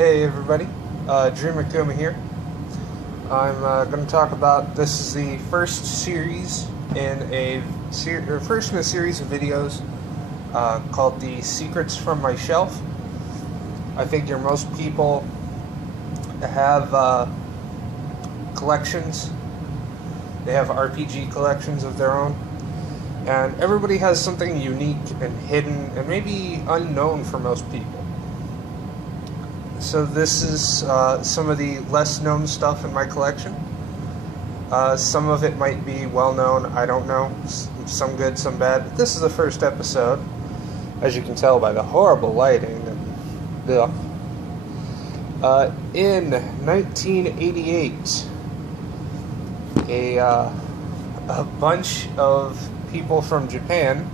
Hey everybody, Drew McComa here. I'm going to talk about, this is the first series in a series of videos called The Secrets from My Shelf. I figure most people have collections. They have RPG collections of their own. And everybody has something unique and hidden and maybe unknown for most people. So this is some of the less known stuff in my collection. Some of it might be well known, I don't know. Some good, some bad. But this is the first episode, as you can tell by the horrible lighting. In 1988, a bunch of people from Japan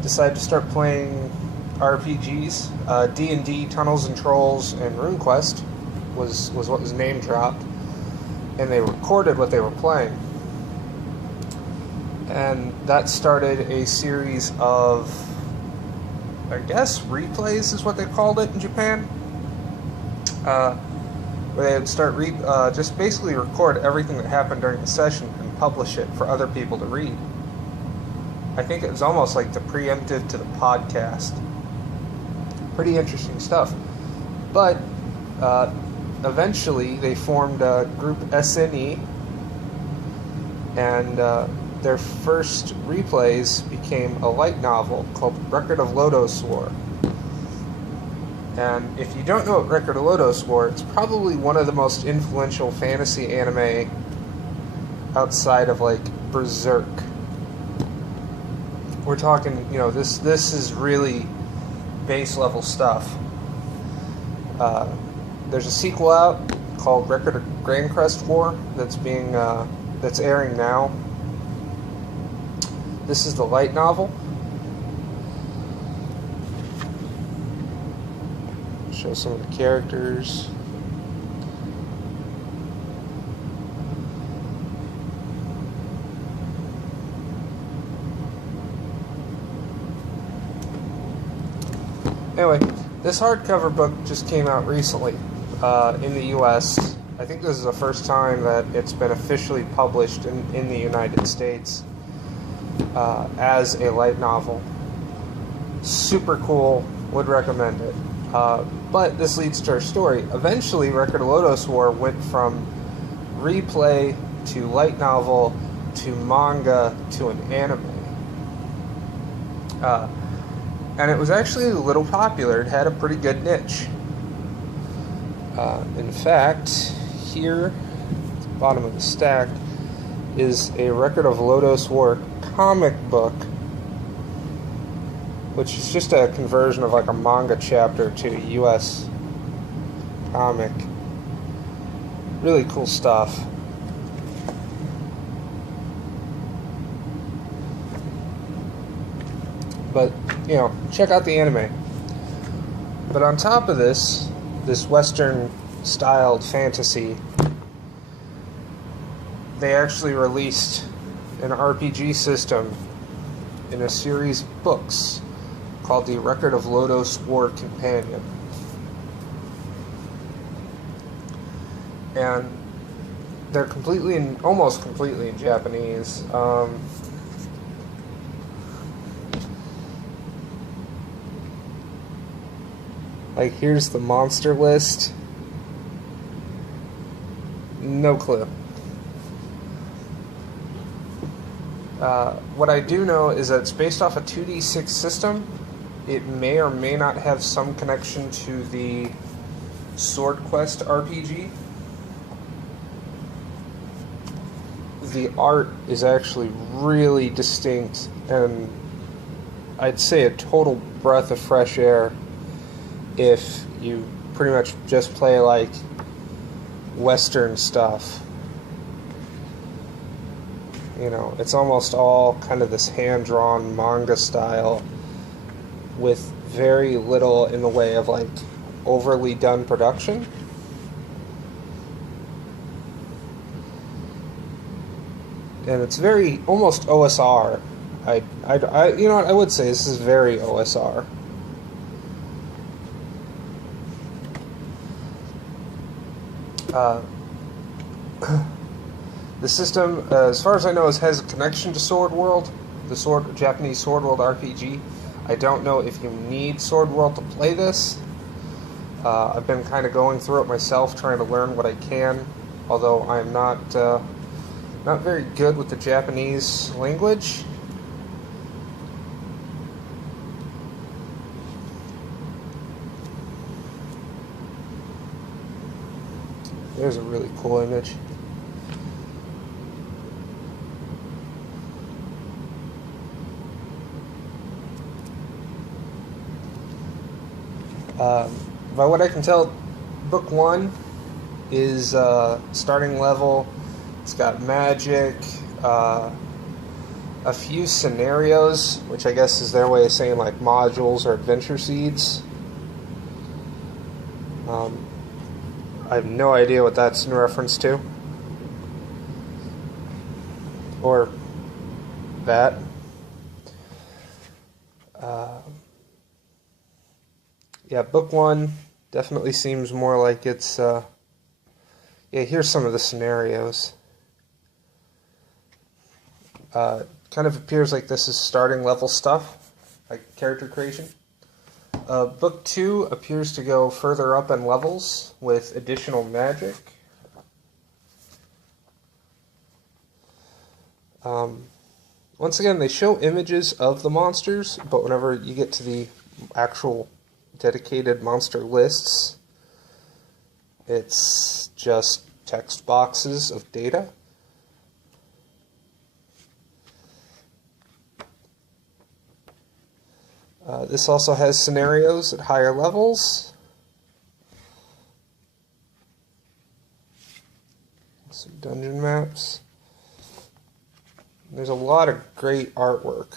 decided to start playing RPGs. D&D, Tunnels and Trolls, and RuneQuest was what was name dropped, and they recorded what they were playing. And that started a series of, I guess, replays is what they called it in Japan, where they would start just basically record everything that happened during the session and publish it for other people to read. I think it was almost like the preemptive to the podcast. Pretty interesting stuff. But eventually they formed a group SNE, and their first replays became a light novel called Record of Lodoss War. And if you don't know what Record of Lodoss War, it's probably one of the most influential fantasy anime outside of like Berserk. We're talking, this is really base level stuff. There's a sequel out called Record of Grandcrest War that's airing now. This is the light novel. Show some of the characters. Anyway, this hardcover book just came out recently in the US. I think this is the first time that it's been officially published in the United States as a light novel. Super cool, would recommend it. But this leads to our story. Eventually, Record of Lodoss War went from replay to light novel to manga to an anime. And it was actually a little popular. It had a pretty good niche. In fact, here, at the bottom of the stack, is a Record of Lodoss War comic book, which is just a conversion of like a manga chapter to a US comic. Really cool stuff. But, check out the anime. But on top of this Western-styled fantasy, they actually released an RPG system in a series of books called the Record of Lodoss War Companion. And they're almost completely in Japanese. Like, here's the monster list. No clue. What I do know is that it's based off a 2d6 system. It may or may not have some connection to the Sword Quest RPG. The art is actually really distinct, and I'd say a total breath of fresh air if you pretty much just play like Western stuff. It's almost all kind of this hand-drawn manga style with very little in the way of like overly done production. And it's very almost OSR. I would say this is very OSR. Uh, the system, as far as I know, has a connection to Sword World, the Japanese Sword World RPG. I don't know if you need Sword World to play this. I've been kind of going through it myself, trying to learn what I can, although I'm not very good with the Japanese language. There's a really cool image. By what I can tell, book 1 is starting level. It's got magic, a few scenarios, which I guess is their way of saying like modules or adventure seeds. I have no idea what that's in reference to. Or that. Yeah, book 1 definitely seems more like it's, yeah, here's some of the scenarios. Kind of appears like this is starting level stuff, like character creation. Book 2 appears to go further up in levels with additional magic. Once again, they show images of the monsters, but whenever you get to the actual dedicated monster lists, it's just text boxes of data. This also has scenarios at higher levels. Some dungeon maps. There's a lot of great artwork.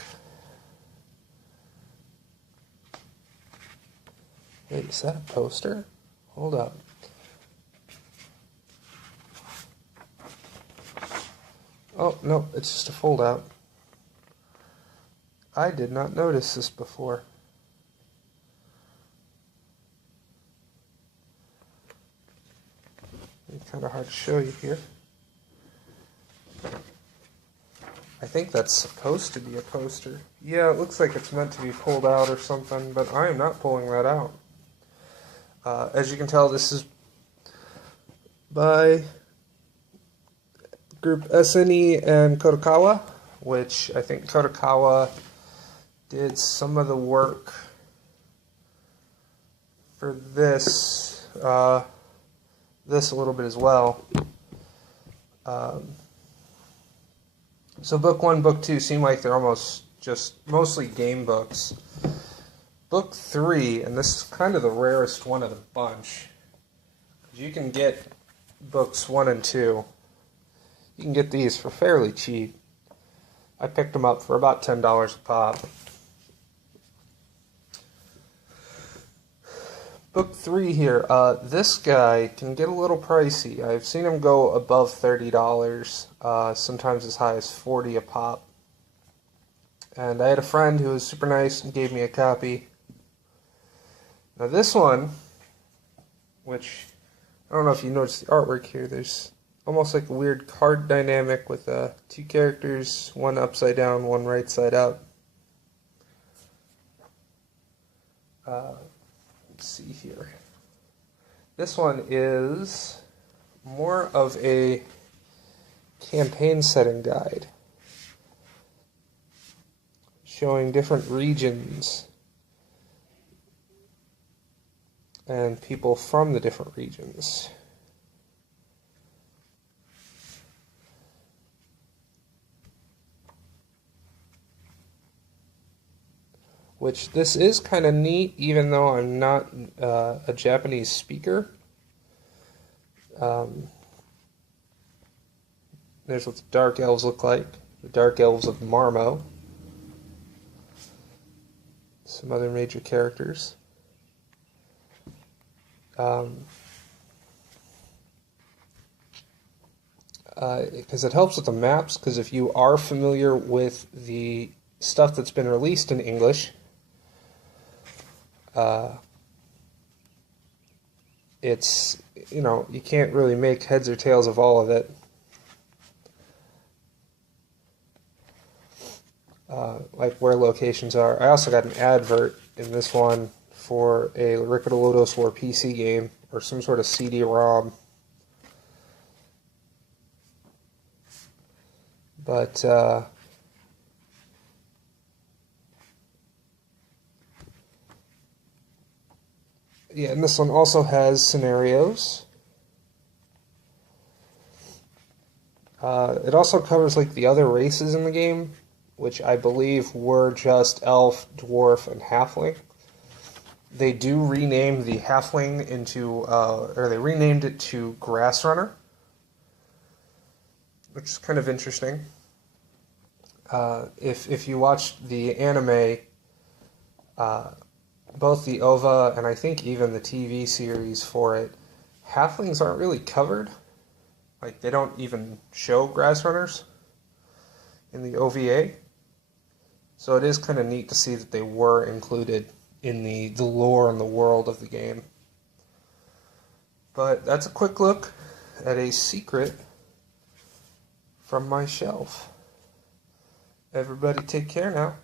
Wait, is that a poster? Hold up. Oh, no, it's just a foldout. I did not notice this before. It's kind of hard to show you here. I think that's supposed to be a poster. Yeah, it looks like it's meant to be pulled out or something, but I am not pulling that out. As you can tell, this is by group SNE and Kotokawa, which I think Kotokawa did some of the work for this, this a little bit as well. So book 1, book 2 seem like they're almost just mostly game books. Book 3, and this is kind of the rarest one of the bunch. You can get books 1 and 2. You can get these for fairly cheap. I picked them up for about $10 a pop. Book 3 here, this guy can get a little pricey. I've seen him go above $30, sometimes as high as $40 a pop. And I had a friend who was super nice and gave me a copy. Now this one, which, I don't know if you noticed the artwork here, there's almost like a weird card dynamic with 2 characters, one upside down, one right side up. Let's see here. This one is more of a campaign setting guide, showing different regions and people from the different regions. Which this is kind of neat, even though I'm not a Japanese speaker. There's what the Dark Elves look like. The Dark Elves of Marmo. Some other major characters. Because it helps with the maps, because if you are familiar with the stuff that's been released in English, it's, you can't really make heads or tails of all of it. Like where locations are. I also got an advert in this one for a Lodoss War PC game, or some sort of CD-ROM. But, yeah, and this one also has scenarios. It also covers, like, the other races in the game, which I believe were just elf, dwarf, and halfling. They do rename the halfling or they renamed it to Grass Runner, which is kind of interesting. If you watched the anime, both the OVA and I think even the TV series for it, halflings aren't really covered. Like, they don't even show grass runners in the OVA. So it is kind of neat to see that they were included in the lore and the world of the game. But that's a quick look at a secret from my shelf. Everybody take care now.